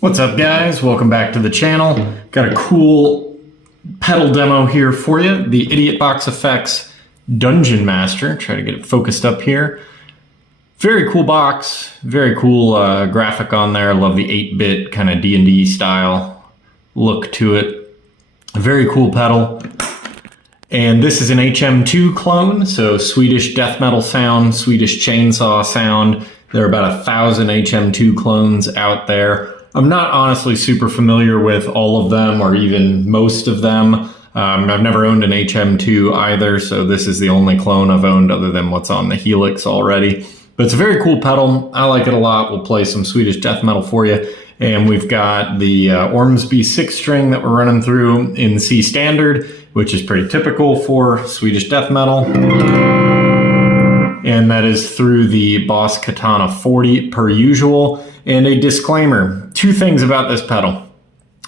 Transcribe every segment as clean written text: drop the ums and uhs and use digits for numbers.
What's up, guys? Welcome back to the channel. Got a cool pedal demo here for you. The Idiotbox Effects Dungeon Master. Try to get it focused up here. Very cool box. Very cool graphic on there. Love the 8-bit kind of D&D style look to it. Very cool pedal. And this is an HM2 clone, so Swedish death metal sound, Swedish chainsaw sound. There are about 1,000 HM2 clones out there. I'm not honestly super familiar with all of them or even most of them. I've never owned an HM2 either, so this is the only clone I've owned other than what's on the Helix already. But it's a very cool pedal. I like it a lot. We'll play some Swedish death metal for you. And we've got the Ormsby 6-string that we're running through in C standard, which is pretty typical for Swedish death metal. And that is through the Boss Katana 40 per usual. And a disclaimer, 2 things about this pedal.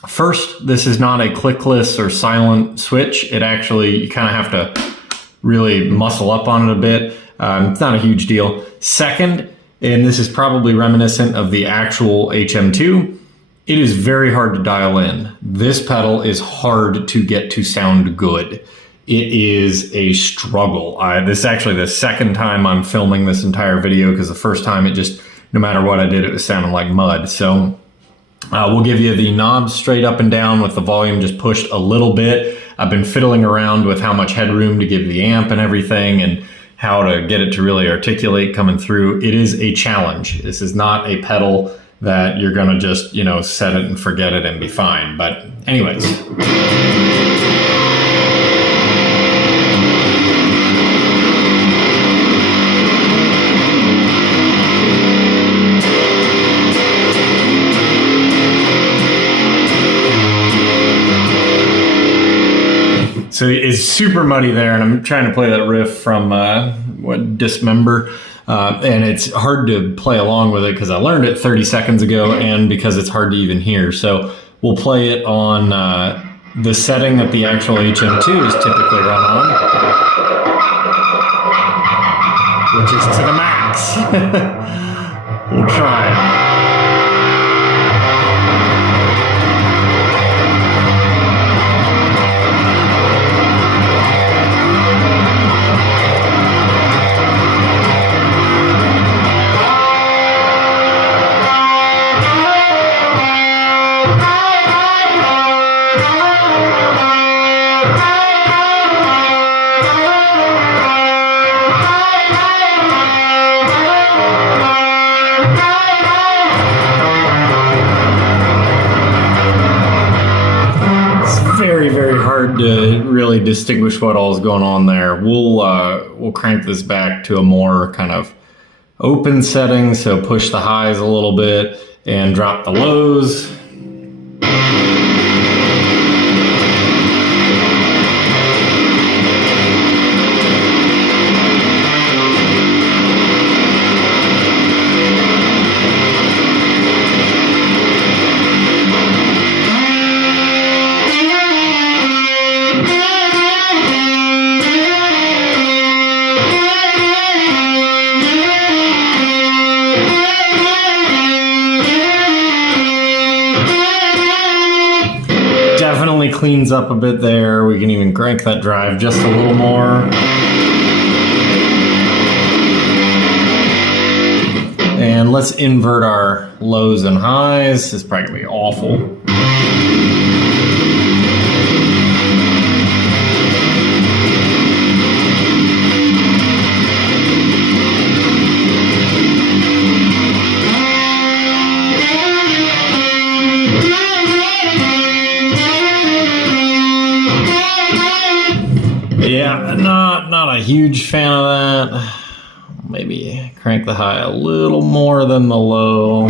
First, this is not a clickless or silent switch. It actually, you kind of have to really muscle up on it a bit. It's not a huge deal. Second, and this is probably reminiscent of the actual HM2, it is very hard to dial in. This pedal is hard to get to sound good. It is a struggle. This is actually the second time I'm filming this entire video because the first time it just, no matter what I did, it was sounding like mud. So we'll give you the knobs straight up and down with the volume just pushed a little bit. I've been fiddling around with how much headroom to give the amp and everything and how to get it to really articulate coming through. It is a challenge. This is not a pedal that you're gonna just, set it and forget it and be fine. But anyways. So it's super muddy there, and I'm trying to play that riff from Dismember, and it's hard to play along with it because I learned it 30 seconds ago, and because it's hard to even hear. So we'll play it on the setting that the actual HM2 is typically run on, which is to the max. We'll try it. Very hard to really distinguish what all is going on there. We'll crank this back to a more kind of open setting, so push the highs a little bit and drop the lows. Definitely cleans up a bit there. We can even crank that drive just a little more. And let's invert our lows and highs. This is probably gonna be awful. Yeah, not a huge fan of that. Maybe crank the high a little more than the low.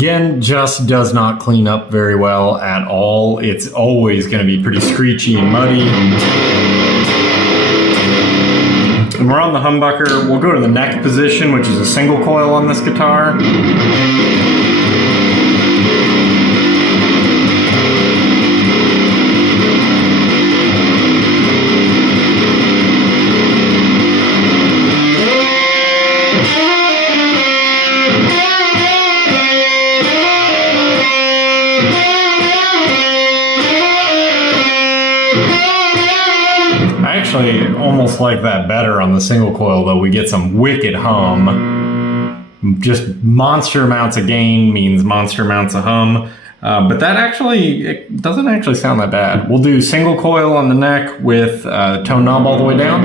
Again, just does not clean up very well at all. It's always going to be pretty screechy and muddy. And we're on the humbucker. We'll go to the neck position, which is a single coil on this guitar. I actually almost like that better on the single coil, though. We get some wicked hum. Just monster amounts of gain means monster amounts of hum. But that actually, it doesn't actually sound that bad. We'll do single coil on the neck with tone knob all the way down.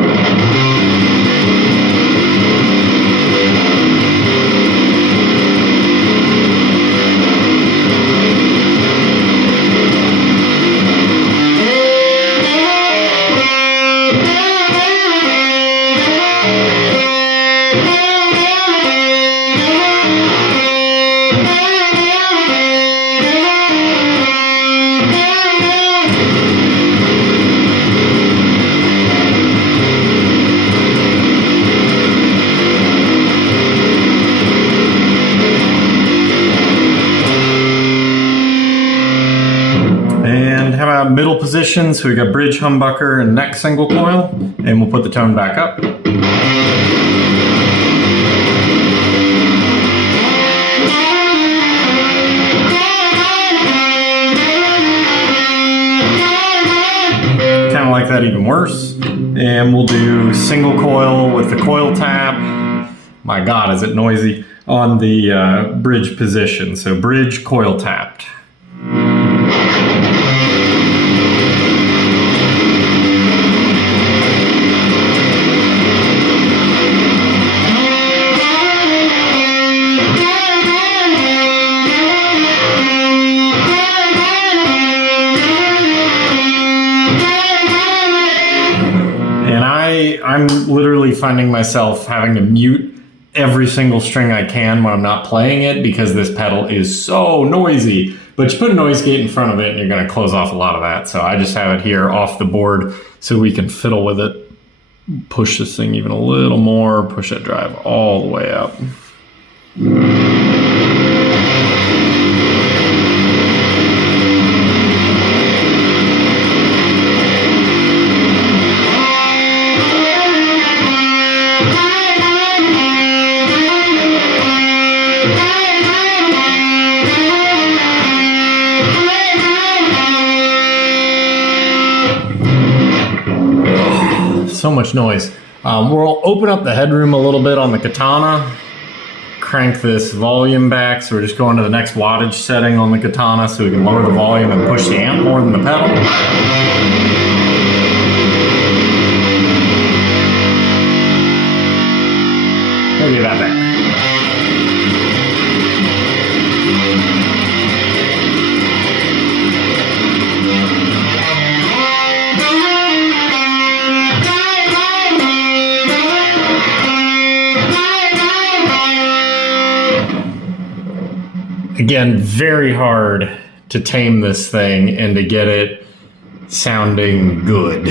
How about middle position? So we got bridge, humbucker, and neck single coil, and we'll put the tone back up. Kind of like that even worse. And we'll do single coil with the coil tap. My God, is it noisy on the bridge position. So bridge, coil tapped. I'm literally finding myself having to mute every single string I can when I'm not playing it because this pedal is so noisy. But you put a noise gate in front of it and you're going to close off a lot of that. So I just have it here off the board so we can fiddle with it. Push this thing even a little more, push that drive all the way up. So much noise. We'll open up the headroom a little bit on the Katana, crank this volume back, so we're just going to the next wattage setting on the Katana so we can lower the volume and push the amp more than the pedal. Maybe about that. Again, very hard to tame this thing and to get it sounding good.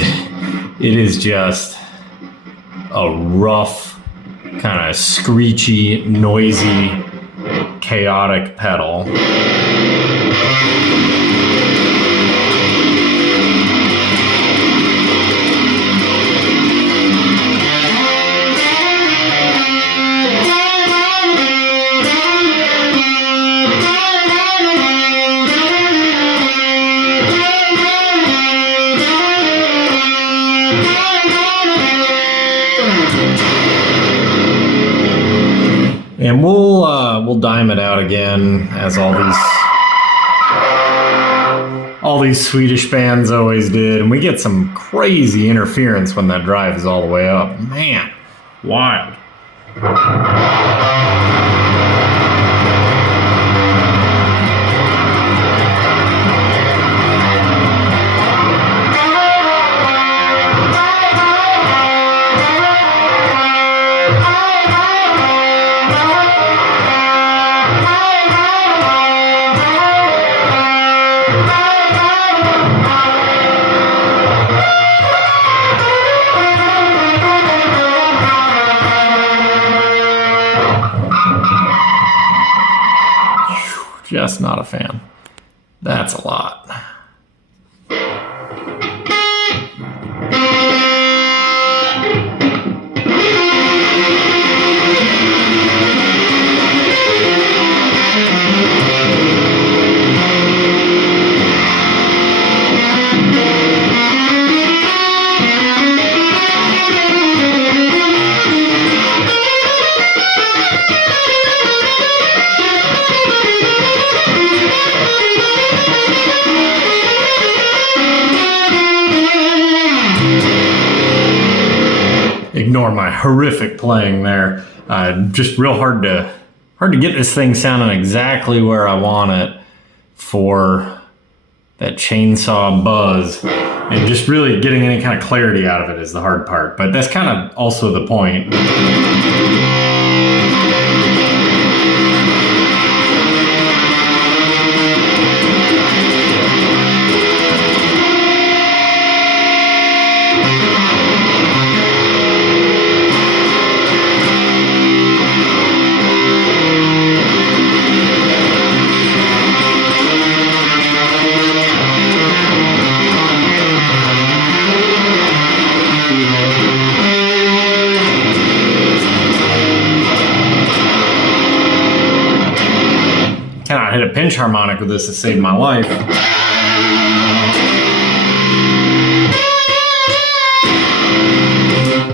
It is just a rough, kind of screechy, noisy, chaotic pedal. And we'll dime it out again, as all these Swedish bands always did, and we get some crazy interference when that drive is all the way up. Man, wild. just not a fan. That's a lot. Ignore my horrific playing there. Just real hard to get this thing sounding exactly where I want it for that chainsaw buzz, and just really getting any kind of clarity out of it is the hard part. But that's kind of also the point. I hit a pinch harmonic with this to save my life.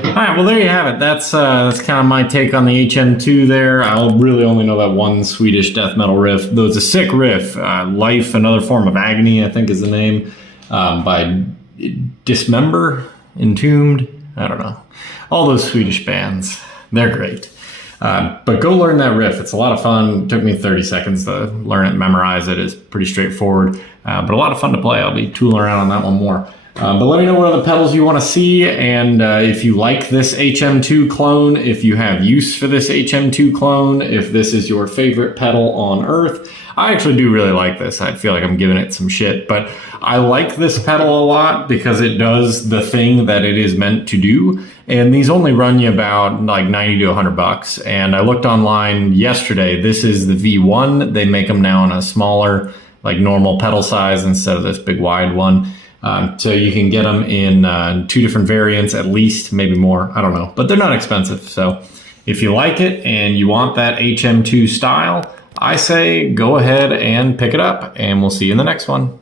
Alright, well there you have it. That's kind of my take on the HM2 there. I really only know that one Swedish death metal riff, though it's a sick riff. Life, Another Form of Agony, I think is the name, by Dismember, Entombed, I don't know. All those Swedish bands, they're great. But go learn that riff. It's a lot of fun. It took me 30 seconds to learn it, memorize it. It's pretty straightforward, but a lot of fun to play. I'll be tooling around on that one more. But let me know what other pedals you want to see, and if you like this HM2 clone, if you have use for this HM2 clone, if this is your favorite pedal on earth. I actually do really like this. I feel like I'm giving it some shit, but I like this pedal a lot because it does the thing that it is meant to do. And these only run you about like 90 to 100 bucks. And I looked online yesterday. This is the V1. They make them now in a smaller, like normal pedal size instead of this big wide one. So you can get them in 2 different variants, at least, maybe more. I don't know, but they're not expensive. So if you like it and you want that HM2 style, I say go ahead and pick it up, and we'll see you in the next one.